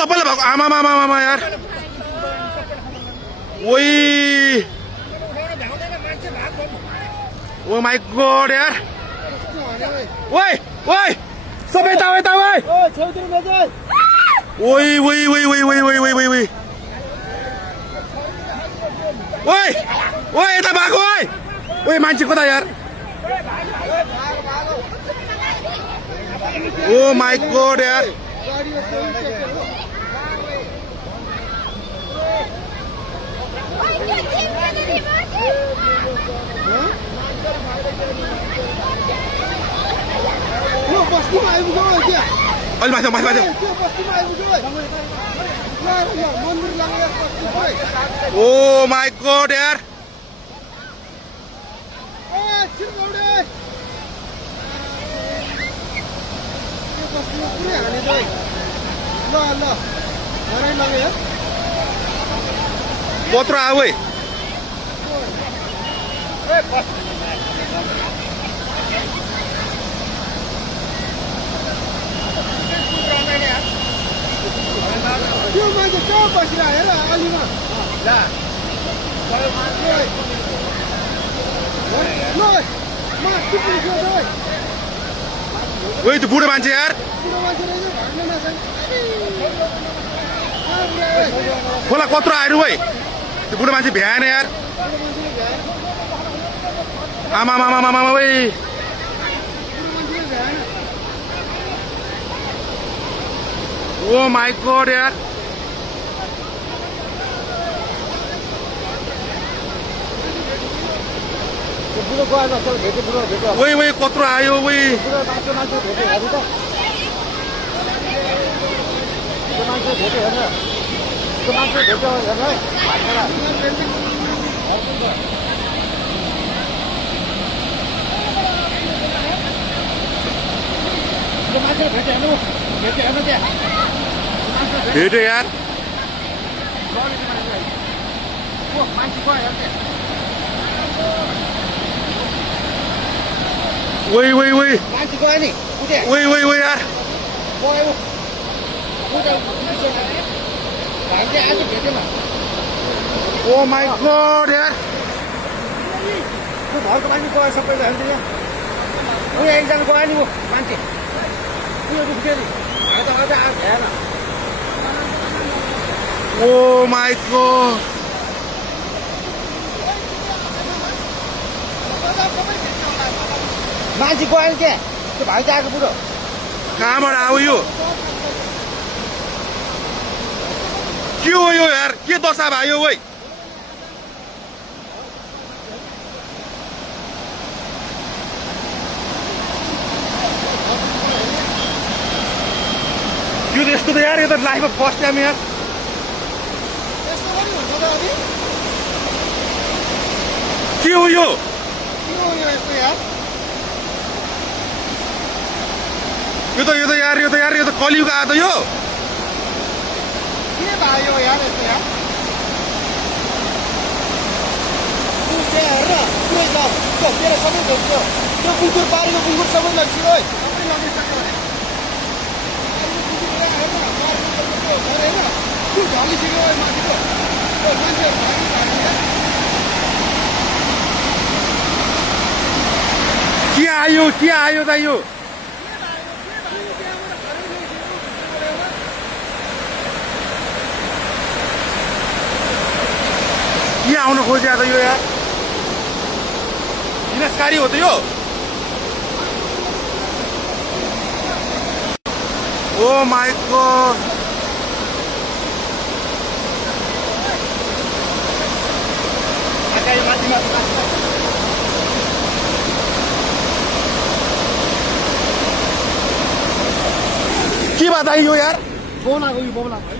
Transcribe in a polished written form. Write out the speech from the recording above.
चप्पल भएको आमा यार ओइ ओ माई गॉड यार ओइ ओइ सबै यता यता ओइ ओइ ओइ ओइ ओइ ओइ ओइ ओइ ओइ ओइ ओइ ओइ यता भएको ओइ ओइ मान्छे कता यार ओ माई गॉड यार अलि माथि माथि ओ माई गॉड यार कत्रो आऊ है त्यो मान्छे कहाँ बसिरहेको हेर अलिमा ओइ त्यो बुढो मान्छे यार खोला कत्रो आएर ओइ त्यो बुढो मान्छे भ्याएन यार आमा मामा मामा ओइ ओ माई गॉड यार ओइ ओइ कत्रो आयो ओइ भेट्यो यार ओइ ओइ ओइ ओइ ओइ ओइ यार ओ माई गॉड यार घरको मान्छे गयो सबैले एकजना गयो नि मान्छे ओ माई गॉड मान्छे गयो क्या त्यो भाइ चाहिँ आएको बुढो कहाँबाट आऊ यो के हो यो यार के दशा भयो ओइ यो यस्तो त यार यो त लाइफमा फर्स्ट टाइम यार के हो यो यो त कलियुग आयो त यो के भयो यार यस्तो यार हेर तेरो सबै भेट्यो त्यो बुकुर पारेको बुकुर सबै लग्छु है सबै लगिसक्यो त्यो झलिसक्यो माथिको के आयो त यो के आउन खोज्या त यो यार विनाशकारी हो त यो ओ माई गॉड के बात आयो यार फोन आएको यो बोला